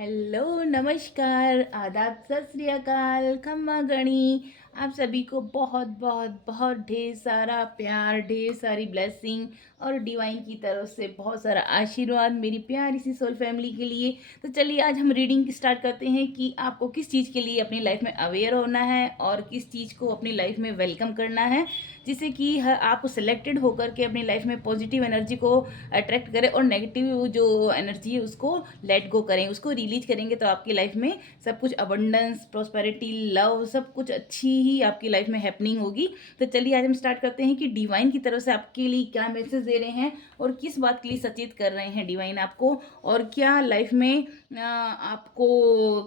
Hello, नमस्कार, आदाब, सत श्री अकाल, खम्मा गणी। आप सभी को बहुत बहुत बहुत ढेर सारा प्यार, ढेर सारी ब्लेसिंग और डिवाइन की तरफ से बहुत सारा आशीर्वाद मेरी प्यारी सी सोल फैमिली के लिए। तो चलिए आज हम रीडिंग स्टार्ट करते हैं कि आपको किस चीज़ के लिए अपनी लाइफ में अवेयर होना है और किस चीज़ को अपनी लाइफ में वेलकम करना है, जिससे कि आप सिलेक्टेड होकर के अपनी लाइफ में पॉजिटिव एनर्जी को अट्रैक्ट करें और नेगेटिव जो एनर्जी है उसको लेट गो करें, उसको रिलीज करेंगे तो आपकी लाइफ में सब कुछ अबंडेंस, प्रॉस्पेरिटी, लव, सब कुछ अच्छी ही आपकी लाइफ में हैपनिंग होगी। तो चलिए आज हम स्टार्ट करते हैं कि डिवाइन की तरफ से आपके लिए क्या मैसेज दे रहे हैं और किस बात के लिए सचेत कर रहे हैं डिवाइन आपको, और क्या लाइफ में आपको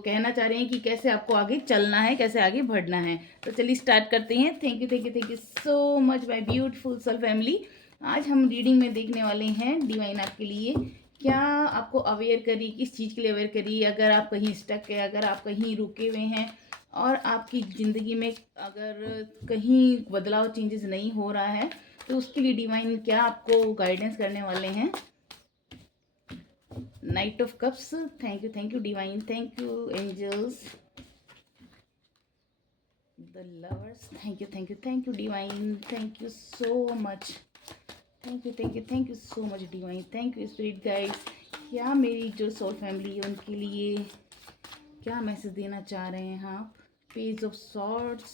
कहना चाह रहे हैं कि कैसे आपको आगे चलना है, कैसे आगे बढ़ना है। तो चलिए स्टार्ट करते हैं। Thank you thank you thank you so much my beautiful soul family. आज हम रीडिंग में देखने वाले हैं डिवाइन आपके लिए क्या आपको अवेयर करी, किस चीज़ के लिए अवेयर करी। अगर आप कहीं स्टक है, अगर आप कहीं रुके हुए हैं और आपकी ज़िंदगी में अगर कहीं बदलाव, चेंजेस नहीं हो रहा है, तो उसके लिए डिवाइन क्या आपको गाइडेंस करने वाले हैं। Knight of cups, thank you divine, thank you angels. The lovers, thank you divine, thank you so much, thank you so much divine, thank you spirit guides. क्या मेरी जो सोल फैमिली है उनके लिए क्या मैसेज देना चाह रहे हैं आप। Page of swords,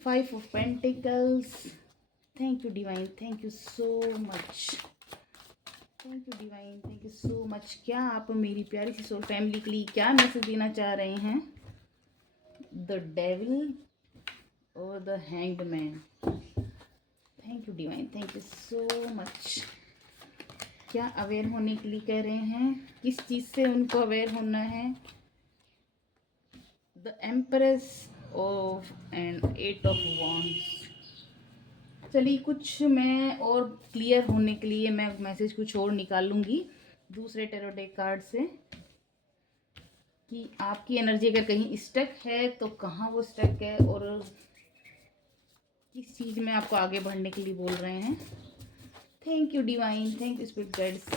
5 of pentacles, thank you divine, thank you so much, thank you divine, thank you so much. क्या आप मेरी प्यारी सी सोल फैमिली के लिए क्या मैसेज देना चाह रहे हैं। द डेविल और the hanged man, thank you divine, thank you so much. क्या अवेयर होने के लिए कह रहे हैं, किस चीज़ से उनको अवेयर होना है। The empress of and 8 of wands. चलिए कुछ मैं और क्लियर होने के लिए मैं मैसेज कुछ और निकालूंगी दूसरे टैरो डेक कार्ड से, कि आपकी एनर्जी अगर कहीं स्टक है तो कहाँ वो स्टक है और किस चीज़ में आपको आगे बढ़ने के लिए बोल रहे हैं। Thank you divine, thank you spirit guides.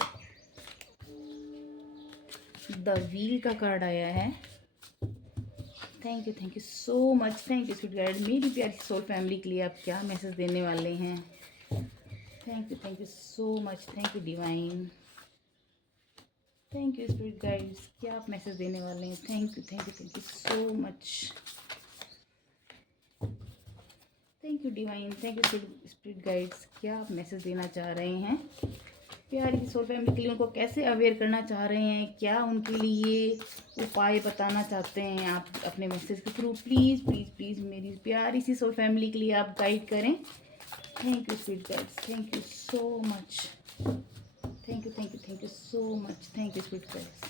The wheel का कार्ड आया है। Thank you so much, thank you spirit guide. मेरी प्यारी सोल फैमिली के लिए आप क्या मैसेज देने वाले हैं। Thank you so much, thank you divine, thank you spirit guides. क्या आप मैसेज देने वाले हैं। Thank you so much, thank you divine, thank you spirit guides. क्या आप मैसेज देना चाह रहे हैं प्यारी सोल फैमिली के लिए, उनको कैसे अवेयर करना चाह रहे हैं, क्या उनके लिए उपाय बताना चाहते हैं आप अपने मैसेज के थ्रू। प्लीज़ प्लीज़ प्लीज़ मेरी प्यारी सी सोल फैमिली के लिए आप गाइड करें। Thank you sweet guides, thank you so much, thank you so much, thank you sweet guides.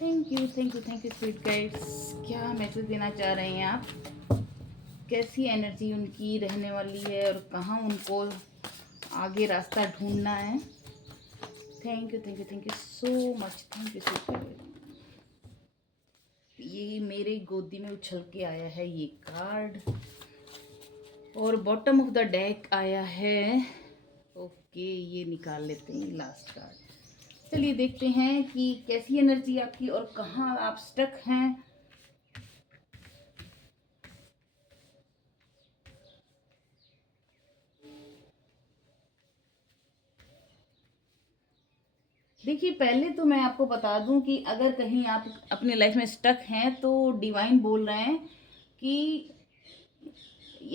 Thank you sweet guides. क्या मैसेज देना चाह रहे हैं आप, कैसी एनर्जी उनकी रहने वाली है और कहाँ उनको आगे रास्ता ढूंढना है। Thank you so much, thank you sweet guide. ये मेरे गोदी में उछल के आया है ये कार्ड और बॉटम ऑफ द डेक आया है। ओके, ये निकाल लेते हैं लास्ट कार्ड। चलिए देखते हैं कि कैसी एनर्जी आपकी और कहाँ आप स्टक हैं। देखिए पहले तो मैं आपको बता दूं कि अगर कहीं आप अपने लाइफ में स्टक हैं तो डिवाइन बोल रहे हैं कि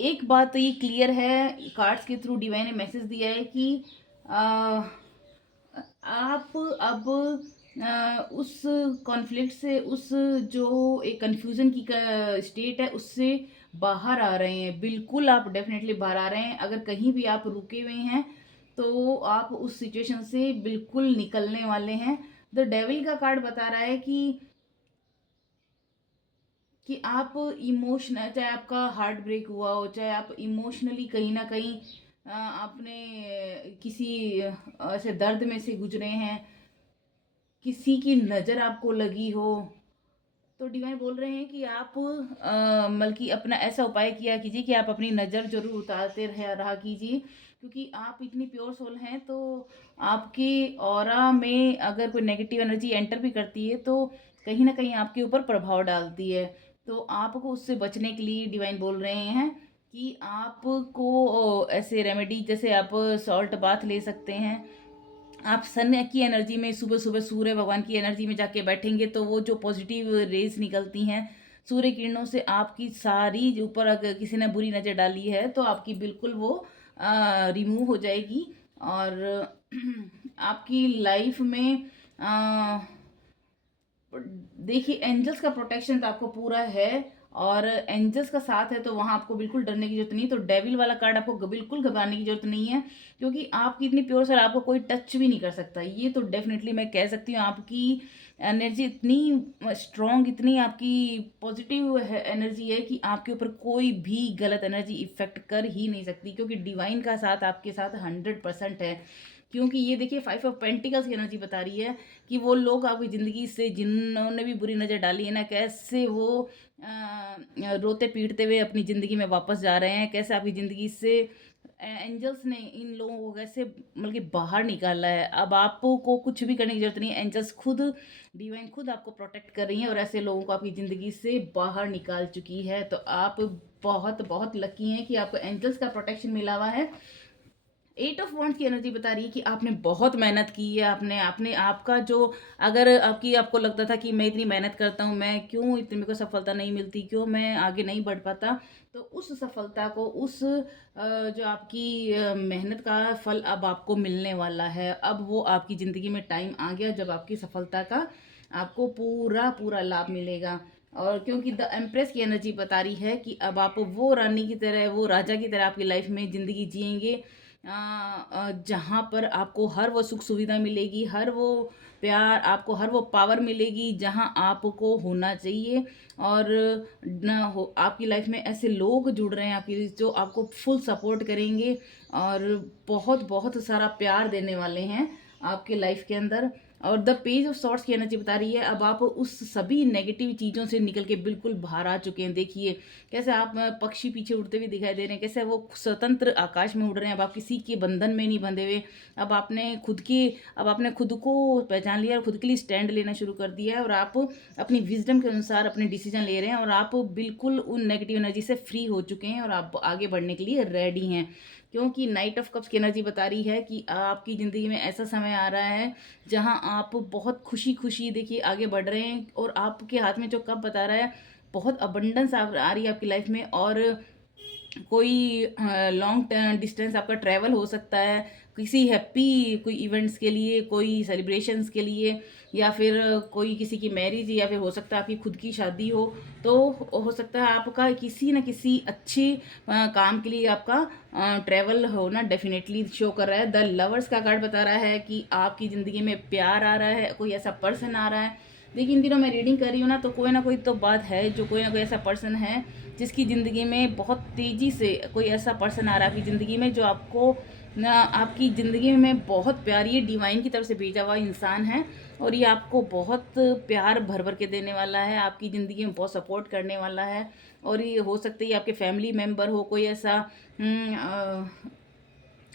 एक बात तो ये क्लियर है, कार्ड्स के थ्रू डिवाइन ने मैसेज दिया है कि आ, आप अब उस कॉन्फ्लिक्ट से, उस जो एक कन्फ्यूज़न की स्टेट है उससे बाहर आ रहे हैं। बिल्कुल आप डेफिनेटली बाहर आ रहे हैं। अगर कहीं भी आप रुके हुए हैं तो आप उस सिचुएशन से बिल्कुल निकलने वाले हैं। द डेविल का कार्ड बता रहा है कि आप इमोशनल, चाहे आपका हार्ट ब्रेक हुआ हो, चाहे आप इमोशनली कहीं ना कहीं आपने किसी ऐसे दर्द में से गुजरे हैं, किसी की नज़र आपको लगी हो, तो डिवाइन बोल रहे हैं कि आप मतलब कि अपना ऐसा उपाय किया कीजिए कि आप अपनी नज़र ज़रूर उतारते रहा कीजिए, क्योंकि आप इतनी प्योर सोल हैं, तो आपके ऑरा में अगर कोई नेगेटिव एनर्जी एंटर भी करती है तो कहीं ना कहीं आपके ऊपर प्रभाव डालती है। तो आपको उससे बचने के लिए डिवाइन बोल रहे हैं कि आपको ऐसे रेमेडी, जैसे आप सॉल्ट बाथ ले सकते हैं। आप सन की एनर्जी में सुबह सुबह सूर्य भगवान की एनर्जी में जाके बैठेंगे तो वो जो पॉजिटिव रेज निकलती हैं सूर्य किरणों से, आपकी सारी ऊपर अगर किसी ने बुरी नज़र डाली है तो आपकी बिल्कुल वो रिमूव हो जाएगी। और आपकी लाइफ में देखिए, एंजल्स का प्रोटेक्शन तो आपको पूरा है, और एंजल्स का साथ है, तो वहाँ आपको बिल्कुल डरने की जरूरत नहीं। तो डेविल वाला कार्ड आपको बिल्कुल घबराने की जरूरत नहीं है, क्योंकि आपकी इतनी प्योर सर आपको कोई टच भी नहीं कर सकता। ये तो डेफिनेटली मैं कह सकती हूँ, आपकी एनर्जी इतनी स्ट्रॉन्ग, इतनी आपकी पॉजिटिव एनर्जी है कि आपके ऊपर कोई भी गलत एनर्जी इफेक्ट कर ही नहीं सकती, क्योंकि डिवाइन का साथ आपके साथ 100% है। क्योंकि ये देखिए 5 ऑफ पेंटिकल्स की एनर्जी बता रही है कि वो लोग आपकी ज़िंदगी से जिन्होंने भी बुरी नज़र डाली है ना, कैसे वो रोते पीटते हुए अपनी ज़िंदगी में वापस जा रहे हैं, कैसे आपकी ज़िंदगी से एंजल्स ने इन लोगों को कैसे मतलब कि बाहर निकाला है। अब आपको कुछ भी करने की जरूरत नहीं है, एंजल्स खुद, डिवाइन खुद आपको प्रोटेक्ट कर रही हैं और ऐसे लोगों को आपकी ज़िंदगी से बाहर निकाल चुकी है। तो आप बहुत बहुत लकी हैं कि आपको एंजल्स का प्रोटेक्शन मिला हुआ है। 8 ऑफ वॉन्ड्स की एनर्जी बता रही है कि आपने बहुत मेहनत की है, आपने आपने आपका जो, अगर आपको लगता था कि मैं इतनी मेहनत करता हूँ, मैं क्यों इतनी, मेरे को सफलता नहीं मिलती, क्यों मैं आगे नहीं बढ़ पाता, तो उस सफलता को, उस जो आपकी मेहनत का फल अब आपको मिलने वाला है। अब वो आपकी ज़िंदगी में टाइम आ गया जब आपकी सफलता का आपको पूरा पूरा लाभ मिलेगा। और क्योंकि द एम्प्रेस की एनर्जी बता रही है कि अब आप वो रानी की तरह, वो राजा की तरह आपकी लाइफ में ज़िंदगी जिएंगे, जहाँ पर आपको हर वो सुख सुविधा मिलेगी, हर वो प्यार, आपको हर वो पावर मिलेगी जहाँ आपको होना चाहिए। और न हो, आपकी लाइफ में ऐसे लोग जुड़ रहे हैं आपकी, जो आपको फुल सपोर्ट करेंगे और बहुत बहुत सारा प्यार देने वाले हैं आपके लाइफ के अंदर। और द पेज ऑफ सॉर्ट्स की एनर्जी बता रही है अब आप उस सभी नेगेटिव चीज़ों से निकल के बिल्कुल बाहर आ चुके हैं। देखिए कैसे आप पक्षी पीछे उड़ते हुए दिखाई दे रहे हैं, कैसे वो स्वतंत्र आकाश में उड़ रहे हैं। अब आप किसी के बंधन में नहीं बंधे हुए, अब आपने खुद को पहचान लिया और खुद के लिए स्टैंड लेना शुरू कर दिया है, और आप अपनी विजडम के अनुसार अपने डिसीजन ले रहे हैं, और आप बिल्कुल उन नेगेटिव एनर्जी से फ्री हो चुके हैं और आप आगे बढ़ने के लिए रेडी हैं। क्योंकि नाइट ऑफ कप्स की एनर्जी बता रही है कि आपकी ज़िंदगी में ऐसा समय आ रहा है जहां आप बहुत खुशी खुशी देखिए आगे बढ़ रहे हैं, और आपके हाथ में जो कप बता रहा है बहुत अबंडेंस आ रही है आपकी लाइफ में। और कोई लॉन्ग डिस्टेंस आपका ट्रैवल हो सकता है किसी हैप्पी कोई इवेंट्स के लिए, कोई सेलिब्रेशंस के लिए, या फिर कोई किसी की मैरिज, या फिर हो सकता है आपकी खुद की शादी हो। तो हो सकता है आपका किसी न किसी अच्छे काम के लिए आपका ट्रैवल होना डेफिनेटली शो कर रहा है। द लवर्स का कार्ड बता रहा है कि आपकी ज़िंदगी में प्यार आ रहा है, कोई ऐसा पर्सन आ रहा है। देखिए इन दिनों मैं रीडिंग कर रही हूँ ना कोई तो बात है, जो कोई ना कोई ऐसा पर्सन है जिसकी ज़िंदगी में बहुत तेज़ी से कोई ऐसा पर्सन आ रहा है आपकी ज़िंदगी में, जो आपको ना आपकी ज़िंदगी में बहुत प्यार, ये डिवाइन की तरफ से भेजा हुआ इंसान है, और ये आपको बहुत प्यार भर भर के देने वाला है, आपकी ज़िंदगी में बहुत सपोर्ट करने वाला है। और ये हो सकता है आपके फैमिली मेम्बर हो, कोई ऐसा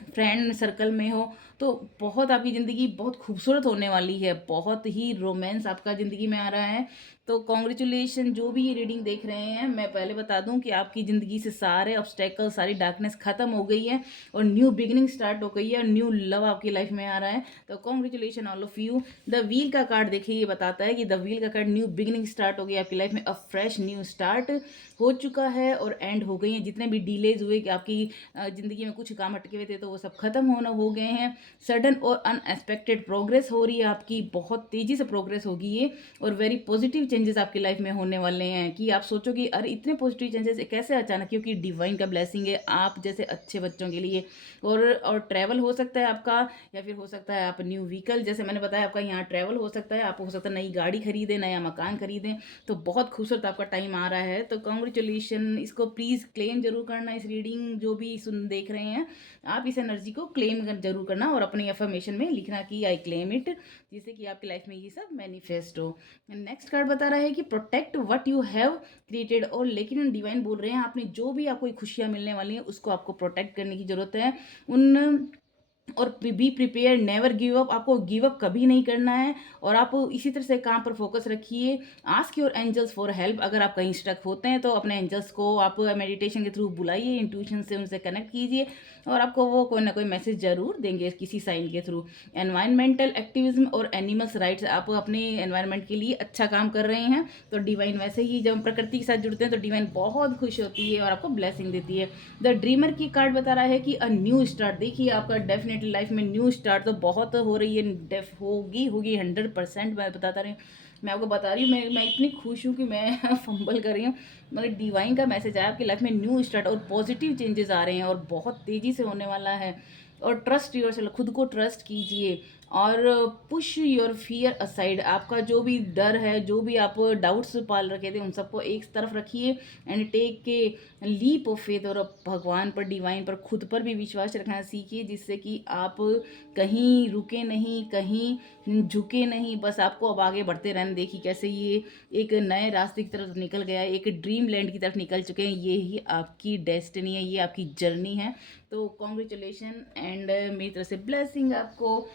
फ्रेंड सर्कल में हो। तो बहुत आपकी ज़िंदगी बहुत खूबसूरत होने वाली है, बहुत ही रोमांस आपका ज़िंदगी में आ रहा है। तो कॉन्ग्रेचुलेशन जो भी ये रीडिंग देख रहे हैं, मैं पहले बता दूं कि आपकी ज़िंदगी से सारे ऑब्स्टेकल, सारी डार्कनेस ख़त्म हो गई है और न्यू बिगिनिंग स्टार्ट हो गई है, और न्यू लव आपकी लाइफ में आ रहा है। तो congratulation all of you. The wheel का कार्ड देखिए, ये बताता है कि द व्हील का कार्ड न्यू बिगिनिंग स्टार्ट हो गई आपकी लाइफ में, अ फ्रेश न्यू स्टार्ट हो चुका है और एंड हो गई हैं जितने भी डिलेज हुए कि आपकी ज़िंदगी में कुछ काम अटके हुए थे, तो वो सब खत्म होना हो गए हैं। सडन और अनएक्सपेक्टेड प्रोग्रेस हो रही है आपकी, बहुत तेज़ी से प्रोग्रेस होगी ये, और वेरी पॉजिटिव चेंजेस आपकी लाइफ में होने वाले हैं कि आप सोचोगे अरे इतने पॉजिटिव चेंजेस कैसे अचानक, क्योंकि डिवाइन का ब्लेसिंग है आप जैसे अच्छे बच्चों के लिए। और ट्रैवल हो सकता है आपका, या फिर हो सकता है आप न्यू व्हीकल, जैसे मैंने बताया आपका यहाँ ट्रैवल हो सकता है, आप हो सकता है नई गाड़ी खरीदें, नया मकान खरीदें। तो बहुत खूबसूरत आपका टाइम आ रहा है। तो कॉन्ग्रेचुलेशन, इसको प्लीज़ क्लेम जरूर करना, इस रीडिंग जो भी सुन देख रहे हैं आप इस एनर्जी को क्लेम जरूर करना, और अपनी अफर्मेशन में लिखना कि आई क्लेम इट, जिससे कि आपकी लाइफ में ये सब मैनिफेस्ट हो। नेक्स्ट कार्ड बता रहा है कि protect what you have created, और लेकिन डिवाइन बोल रहे हैं आपने जो भी आपको खुशियाँ मिलने वाली हैं उसको आपको प्रोटेक्ट करने की ज़रूरत है। उन और be prepare, never give up, आपको गिव अप कभी नहीं करना है, और आप इसी तरह से काम पर फोकस रखिए। Ask your angels for help, अगर आप कहीं स्टक होते हैं तो अपने एंजल्स को आप मेडिटेशन के थ्रू बुलाइए, इंट्यूशन से उनसे कनेक्ट कीजिए, और आपको वो कोई ना कोई मैसेज जरूर देंगे किसी साइन के थ्रू। एनवायरमेंटल एक्टिविज्म और एनिमल्स राइट्स, आप अपने एनवायरमेंट के लिए अच्छा काम कर रहे हैं तो डिवाइन वैसे ही, जब प्रकृति के साथ जुड़ते हैं तो डिवाइन बहुत खुश होती है और आपको ब्लेसिंग देती है। द ड्रीमर की कार्ड बता रहा है कि अ न्यू स्टार्ट, देखिए आपका डेफिनेटली लाइफ में न्यू स्टार्ट तो बहुत हो रही है, डेफ होगी होगी 100%, मैं बताता रही हूँ, मैं आपको बता रही हूँ, मैं इतनी खुश हूँ कि मैं फंबल कर रही हूँ। मतलब डिवाइन का मैसेज आया आपकी लाइफ में न्यू स्टार्ट और पॉजिटिव चेंजेस आ रहे हैं और बहुत तेज़ी से होने वाला है। और ट्रस्ट योरसेल्फ, खुद को ट्रस्ट कीजिए, और पुश योर फियर असाइड, आपका जो भी डर है, जो भी आप डाउट्स पाल रखे थे उन सबको एक तरफ रखिए, एंड टेक के लीप ऑफ फेथ, और भगवान पर, डिवाइन पर, खुद पर भी विश्वास रखना सीखिए, जिससे कि आप कहीं रुके नहीं, कहीं झुके नहीं, बस आपको अब आगे बढ़ते रहना। देखिए कैसे ये एक नए रास्ते की तरफ निकल गया है, एक ड्रीम लैंड की तरफ निकल चुके हैं, ये ही आपकी डेस्टिनी है, ये आपकी जर्नी है। तो कॉन्ग्रेचुलेशन एंड मेरी तरफ से ब्लेसिंग आपको।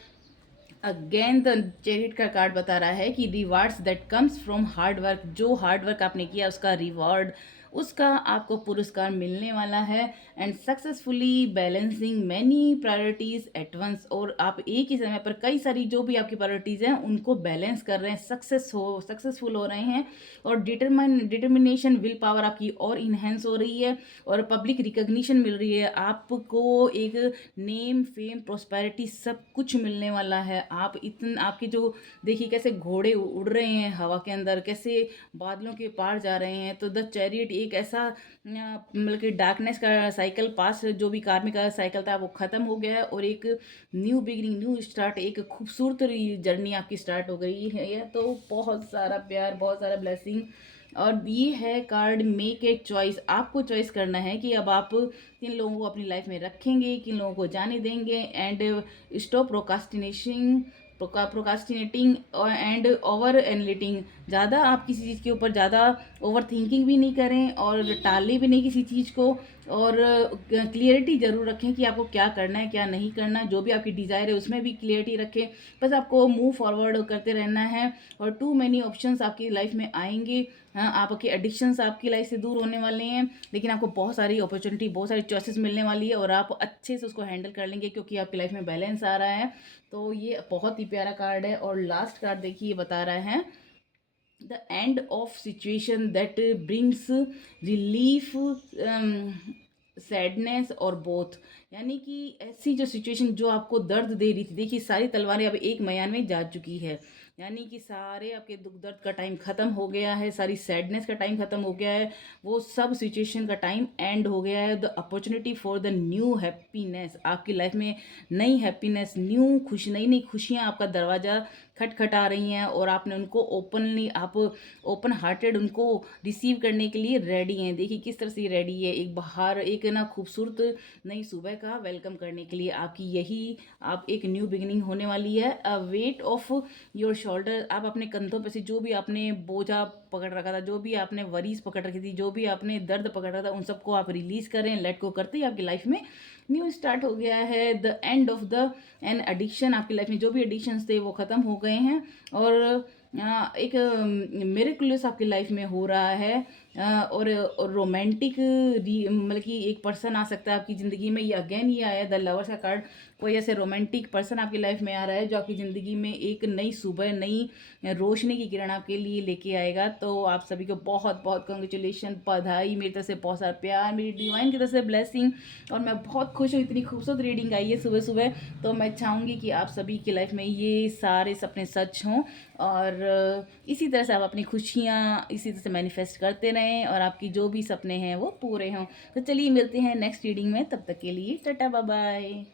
अगेन द चैरिट का कार्ड बता रहा है कि rewards that comes from hard work, जो हार्ड वर्क आपने किया उसका रिवॉर्ड, उसका आपको पुरस्कार मिलने वाला है। And successfully balancing many priorities at once, और आप एक ही समय पर कई सारी जो भी आपकी प्रायोरिटीज़ हैं उनको बैलेंस कर रहे हैं, सक्सेसफुल हो रहे हैं। और डिटर्मिनेशन, विल पावर आपकी और इन्हेंस हो रही है, और पब्लिक रिकग्निशन मिल रही है आपको, एक नेम, फेम, प्रोस्पेरिटी सब कुछ मिलने वाला है। आप इतन आपके जो देखिए कैसे घोड़े उड़ रहे हैं हवा के अंदर, कैसे बादलों के पार जा रहे हैं। तो द चैरियट एक ऐसा मतलब कि डार्कनेस का साइकिल पास, जो भी कार्मिक का साइकिल था वो ख़त्म हो गया है, और एक न्यू बिगिनिंग, न्यू स्टार्ट, एक खूबसूरत जर्नी आपकी स्टार्ट हो गई है। तो बहुत सारा प्यार, बहुत सारा ब्लेसिंग। और ये है कार्ड मेक ए चॉइस, आपको चॉइस करना है कि अब आप किन लोगों को अपनी लाइफ में रखेंगे, किन लोगों को जाने देंगे। And stop procrastinating and over analysing, ज़्यादा आप किसी चीज़ के ऊपर ज़्यादा ओवर थिंकिंग भी नहीं करें और टालें भी नहीं किसी चीज़ को, और क्लियरिटी ज़रूर रखें कि आपको क्या करना है क्या नहीं करना है, जो भी आपकी डिज़ायर है उसमें भी क्लियरिटी रखें। बस आपको मूव फॉरवर्ड करते रहना है, और टू मैनी ऑप्शंस आपकी लाइफ में आएंगे। हाँ, आपके एडिक्शंस आपकी लाइफ से दूर होने वाले हैं, लेकिन आपको बहुत सारी अपॉर्चुनिटी, बहुत सारी चॉइसेस मिलने वाली है, और आप अच्छे से उसको हैंडल कर लेंगे क्योंकि आपकी लाइफ में बैलेंस आ रहा है। तो ये बहुत ही प्यारा कार्ड है। और लास्ट कार्ड देखिए बता रहा है the end of situation that brings relief, sadness और बोथ, यानी कि ऐसी जो सिचुएशन जो आपको दर्द दे रही थी, देखिए सारी तलवारें अब एक म्यान में जा चुकी है, यानी कि सारे आपके दुख दर्द का टाइम ख़त्म हो गया है, सारी सैडनेस का टाइम ख़त्म हो गया है, वो सब सिचुएशन का टाइम एंड हो गया है। The opportunity for the new happiness, आपकी लाइफ में नई हैप्पीनेस, न्यू खुशी, नई नई खुशियाँ आपका दरवाज़ा खटखटा रही हैं, और आपने उनको ओपनली, आप ओपन हार्टेड उनको रिसीव करने के लिए रेडी हैं। देखिए किस तरह से रेडी है, एक बाहर एक ना खूबसूरत नई सुबह का वेलकम करने के लिए। आपकी यही आप एक न्यू बिगिनिंग होने वाली है। अ वेट ऑफ योर शोल्डर, आप अपने कंधों पे से जो भी आपने बोझा पकड़ रखा था, जो भी आपने वरीज पकड़ रखी थी, जो भी आपने दर्द पकड़ रखा था, उन सबको आप रिलीज करें, लेट गो करते ही आपकी लाइफ में न्यू स्टार्ट हो गया है। The end of the an addiction, आपकी लाइफ में जो भी एडिक्शंस थे वो ख़त्म हो गए हैं, और एक मिरेकुलस आपकी लाइफ में हो रहा है। और रोमांटिक मतलब कि एक पर्सन आ सकता है आपकी ज़िंदगी में, ये अगेन ये आया द लवर्स का कार्ड, कोई ऐसे रोमांटिक पर्सन आपकी लाइफ में आ रहा है जो आपकी ज़िंदगी में एक नई सुबह, नई रोशनी की किरण आपके लिए लेके आएगा। तो आप सभी को बहुत बहुत कॉन्ग्रेचुलेशन, बधाई, मेरी तरफ से बहुत सारा प्यार, मेरी डिवाइन की तरफ से ब्लेसिंग, और मैं बहुत खुश हूँ, इतनी खूबसूरत रीडिंग आई है सुबह सुबह। तो मैं चाहूँगी कि आप सभी की लाइफ में ये सारे सपने सच हों, और इसी तरह से आप अपनी खुशियाँ इसी तरह से मैनिफेस्ट करते रहें, और आपकी जो भी सपने हैं वो पूरे हों। तो चलिए मिलते हैं नेक्स्ट रीडिंग में, तब तक के लिए टाटा बाय बाय।